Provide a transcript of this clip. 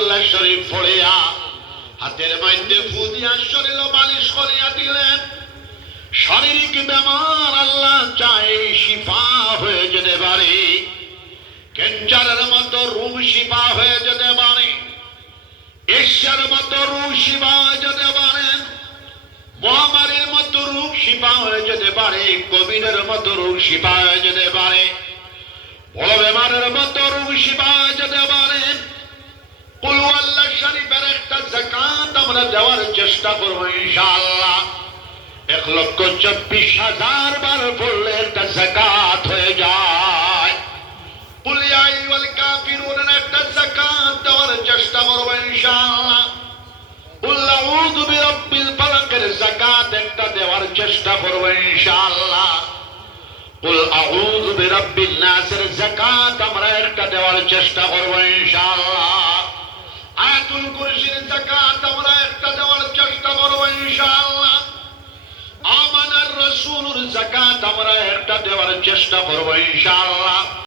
আল্লাহ শরীফ পড়িয়া হাতের মধ্যে ফু দিয়া শরীর মালিশ করিয়া দিলেন। শারীরিক বেমার আল্লাহ চায় শিফা হয়ে যেতে পারে, ক্যান্সারের মতো রোগ শিফা হয়ে যেতে পারে, এশিয়ার মতো রোগ শিফা হয়ে যেতে পারে, মহামারীর মতো রোগ শিফা হয়ে যেতে পারে, কোভিডের মতো রোগ শিফা হয়ে যেতে পারে, বড় বেমারের মতো রোগ শিফা হয়ে যেতে পারে। কুল আল্লাহ শরীফের একটা যাকাত আমরা দেওয়ার চেষ্টা করবো ইনশাআল্লাহ। 1,24,000 বার পড়লে একটা যাকাত হয়ে যায়। কুল ইয়া আইয়ুহাল কাফিরুন একটা যাকাত দেওয়ার চেষ্টা করবো ইনশাআল্লাহ। কুল আউযু বিরাব্বিল ফালাকের যাকাত একটা দেওয়ার চেষ্টা করবো ইনশাআল্লাহ। কুল আউযু বিরাব্বিন নাসের যাকাত আমরা একটা দেওয়ার চেষ্টা করবো ইনশাআল্লাহ। আয়াতুল কুরসির যাকাত আমরা একটা দেওয়ার চেষ্টা করবো ইনশাআল্লাহ। আমানার রাসূলের যাকাত আমরা একটা দেওয়ার চেষ্টা করবো ইনশাআল্লাহ।